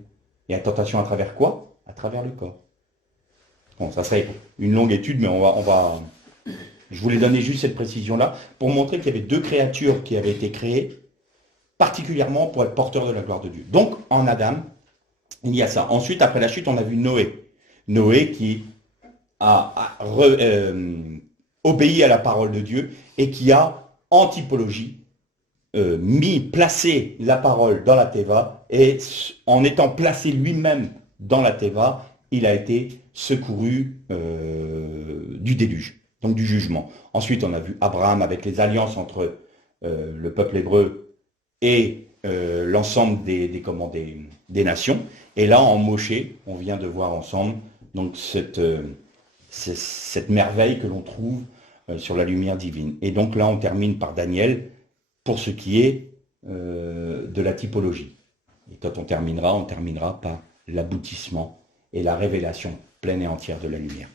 Et la tentation à travers quoi? À travers le corps. Bon, ça serait une longue étude, mais je voulais donner juste cette précision-là pour montrer qu'il y avait deux créatures qui avaient été créées particulièrement pour être porteurs de la gloire de Dieu. Donc, en Adam, il y a ça. Ensuite, après la chute, on a vu Noé. Noé qui a obéi à la parole de Dieu et qui a, en typologie, placé la parole dans la Teva, et en étant placé lui-même dans la Teva, il a été secouru du déluge, donc du jugement. Ensuite, on a vu Abraham avec les alliances entre le peuple hébreu et l'ensemble des nations. Et là, en Moshe, on vient de voir ensemble donc cette merveille que l'on trouve sur la lumière divine. Et donc là, on termine par Daniel pour ce qui est de la typologie. Et quand on terminera par l'aboutissement et la révélation pleine et entière de la lumière.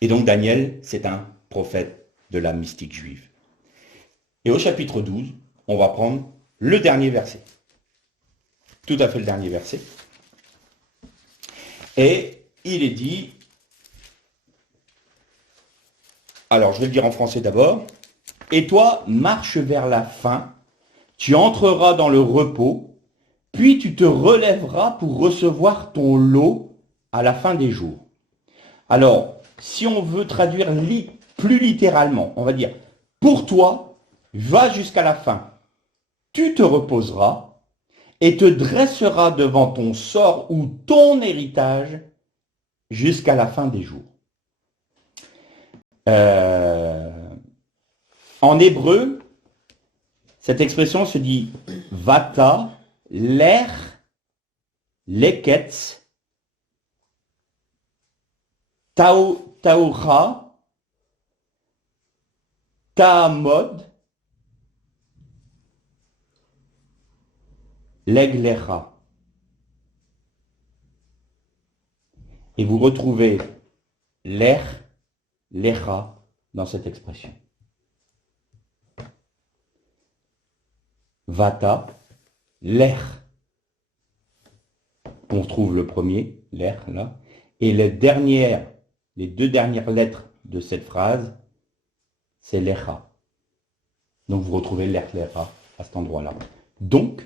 Et donc Daniel, c'est un prophète de la mystique juive. Et au chapitre 12, on va prendre le dernier verset. Tout à fait le dernier verset. Et il est dit, alors je vais le dire en français d'abord, « Et toi, marche vers la fin, tu entreras dans le repos, puis tu te relèveras pour recevoir ton lot à la fin des jours. » Alors, si on veut traduire plus littéralement, on va dire, « Pour toi, va jusqu'à la fin, tu te reposeras et te dresseras devant ton sort ou ton héritage jusqu'à la fin des jours. » En hébreu, cette expression se dit « Vata, ler, leketz, taoura, taamod, leglecha ». Et vous retrouvez l'air, lecha dans cette expression. Vata, l'air. On trouve le premier, l'air, là. Et les deux dernières lettres de cette phrase, c'est lecha. Donc vous retrouvez l'air, lecha à cet endroit-là. Donc,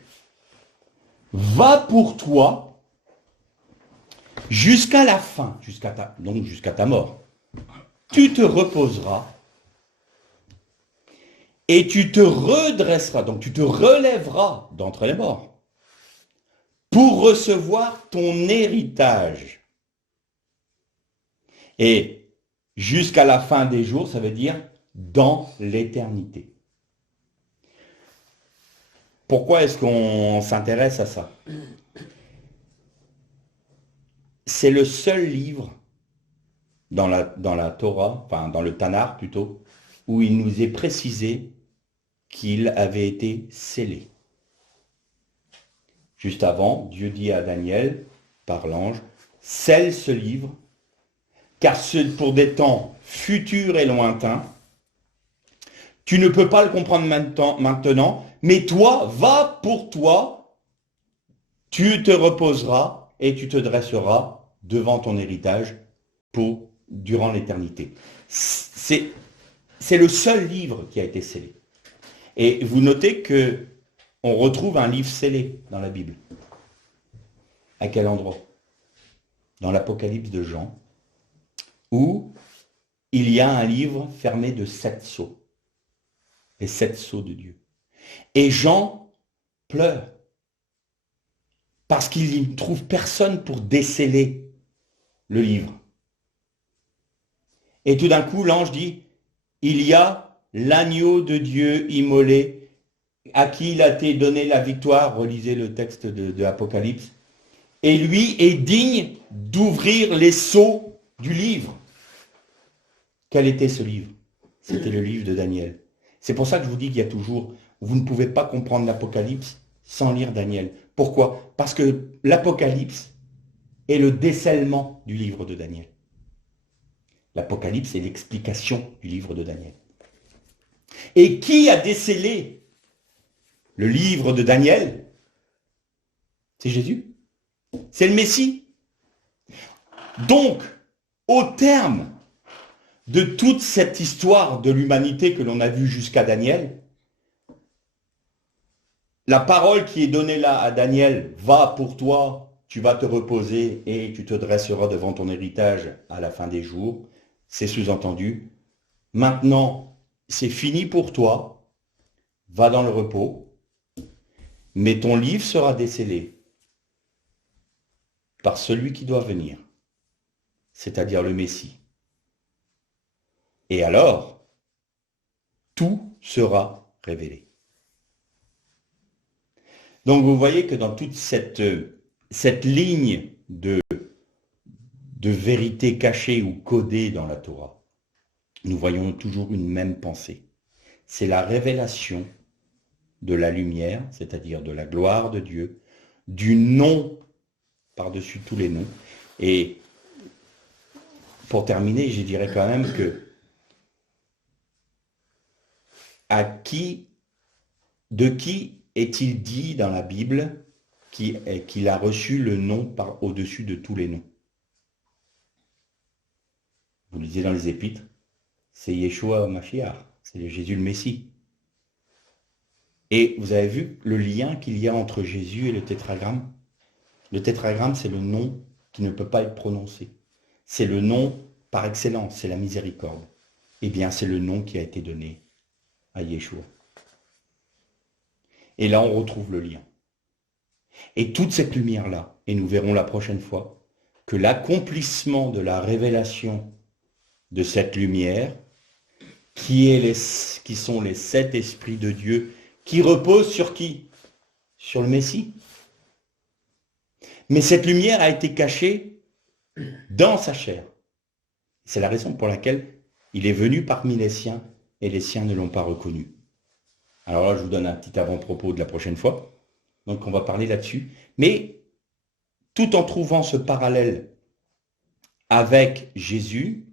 va pour toi jusqu'à la fin, jusqu'à ta mort. Tu te reposeras et tu te redresseras, donc tu te relèveras d'entre les morts pour recevoir ton héritage. Et jusqu'à la fin des jours, ça veut dire dans l'éternité. Pourquoi est-ce qu'on s'intéresse à ça? C'est le seul livre dans la Torah, enfin dans le Tanakh plutôt, où il nous est précisé qu'il avait été scellé. Juste avant, Dieu dit à Daniel, par l'ange, « Scelle ce livre, car c'est pour des temps futurs et lointains. Tu ne peux pas le comprendre maintenant, mais toi, va pour toi, tu te reposeras et tu te dresseras devant ton héritage durant l'éternité. » C'est le seul livre qui a été scellé. Et vous notez que on retrouve un livre scellé dans la Bible. À quel endroit? Dans l'Apocalypse de Jean, où il y a un livre fermé de 7 sceaux. Les 7 sceaux de Dieu. Et Jean pleure. Parce qu'il ne trouve personne pour déceler le livre. Et tout d'un coup, l'ange dit, il y a l'agneau de Dieu immolé, à qui il a été donné la victoire, relisez le texte de Apocalypse, et lui est digne d'ouvrir les sceaux du livre. Quel était ce livre? C'était le livre de Daniel. C'est pour ça que je vous dis qu'il y a toujours, vous ne pouvez pas comprendre l'Apocalypse sans lire Daniel. Pourquoi? Parce que l'Apocalypse est le décèlement du livre de Daniel. L'Apocalypse est l'explication du livre de Daniel. Et qui a décellé le livre de Daniel? C'est Jésus. C'est le Messie. Donc, au terme de toute cette histoire de l'humanité que l'on a vue jusqu'à Daniel, la parole qui est donnée là à Daniel, va pour toi, tu vas te reposer et tu te dresseras devant ton héritage à la fin des jours, c'est sous-entendu, Maintenant, c'est fini pour toi, va dans le repos, mais ton livre sera décellé par celui qui doit venir, c'est-à-dire le Messie. Et alors, tout sera révélé. Donc vous voyez que dans toute cette ligne de vérité cachée ou codée dans la Torah, nous voyons toujours une même pensée. C'est la révélation de la lumière, c'est-à-dire de la gloire de Dieu, du nom par-dessus tous les noms. Et pour terminer, je dirais quand même que de qui est-il dit dans la Bible qu'il a reçu le nom au-dessus de tous les noms? Vous lisez dans les Épîtres, c'est Yeshua Mashiach, c'est Jésus le Messie. Et vous avez vu le lien qu'il y a entre Jésus et le tétragramme? Le tétragramme, c'est le nom qui ne peut pas être prononcé. C'est le nom par excellence, c'est la miséricorde. Eh bien, c'est le nom qui a été donné à Yeshua. Et là, on retrouve le lien. Et toute cette lumière-là, et nous verrons la prochaine fois, que l'accomplissement de la révélation de cette lumière, qui sont les 7 esprits de Dieu, qui reposent sur qui? Sur le Messie. Mais cette lumière a été cachée dans sa chair. C'est la raison pour laquelle il est venu parmi les siens, et les siens ne l'ont pas reconnu. Alors là, je vous donne un petit avant-propos de la prochaine fois. Donc on va parler là-dessus. Mais tout en trouvant ce parallèle avec Jésus,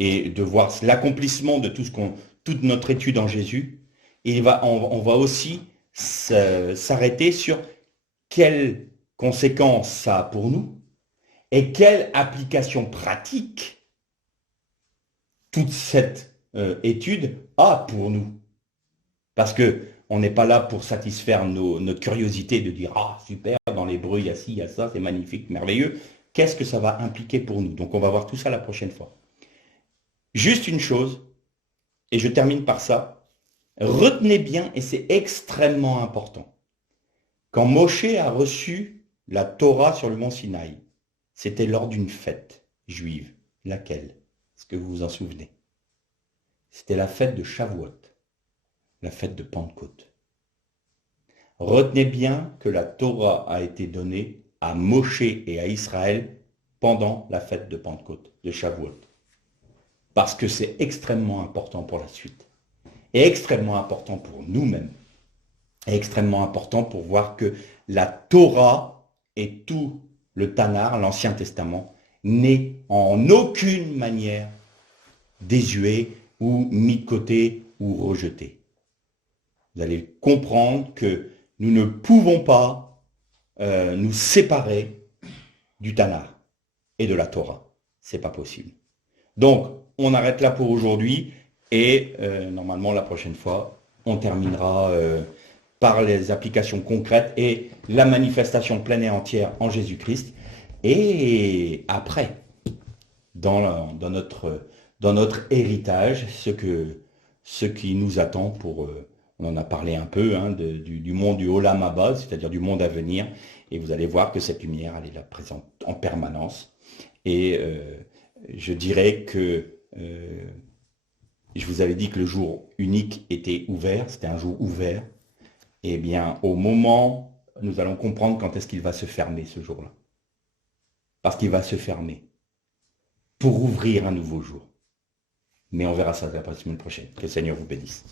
et de voir l'accomplissement de toute notre étude en Jésus, on va aussi s'arrêter sur quelles conséquences ça a pour nous et quelle application pratique toute cette étude a pour nous. Parce qu'on n'est pas là pour satisfaire notre curiosité de dire « Ah, super, dans l'hébreu, il y a ci, il y a ça, c'est magnifique, merveilleux ». Qu'est-ce que ça va impliquer pour nous? Donc on va voir tout ça la prochaine fois. Juste une chose, et je termine par ça, retenez bien, et c'est extrêmement important, quand Moshe a reçu la Torah sur le mont Sinaï, c'était lors d'une fête juive. Laquelle? Est-ce que vous vous en souvenez? C'était la fête de Shavuot, la fête de Pentecôte. Retenez bien que la Torah a été donnée à Moshe et à Israël pendant la fête de Pentecôte, de Shavuot. Parce que c'est extrêmement important pour la suite. Et extrêmement important pour nous-mêmes. Et extrêmement important pour voir que la Torah et tout le Tanakh, l'Ancien Testament, n'est en aucune manière désuet ou mis de côté ou rejeté. Vous allez comprendre que nous ne pouvons pas nous séparer du Tanakh et de la Torah. C'est pas possible. Donc, on arrête là pour aujourd'hui et normalement la prochaine fois, on terminera par les applications concrètes et la manifestation pleine et entière en Jésus-Christ. Et après, dans notre héritage, ce qui nous attend pour, on en a parlé un peu, hein, du monde du Olam Haba, c'est-à-dire du monde à venir, et vous allez voir que cette lumière, elle est là présente en permanence. Et je dirais que je vous avais dit que le jour unique était ouvert, c'était un jour ouvert. Eh bien, au moment, nous allons comprendre quand est-ce qu'il va se fermer ce jour-là. Parce qu'il va se fermer pour ouvrir un nouveau jour. Mais on verra ça la semaine prochaine. Que le Seigneur vous bénisse.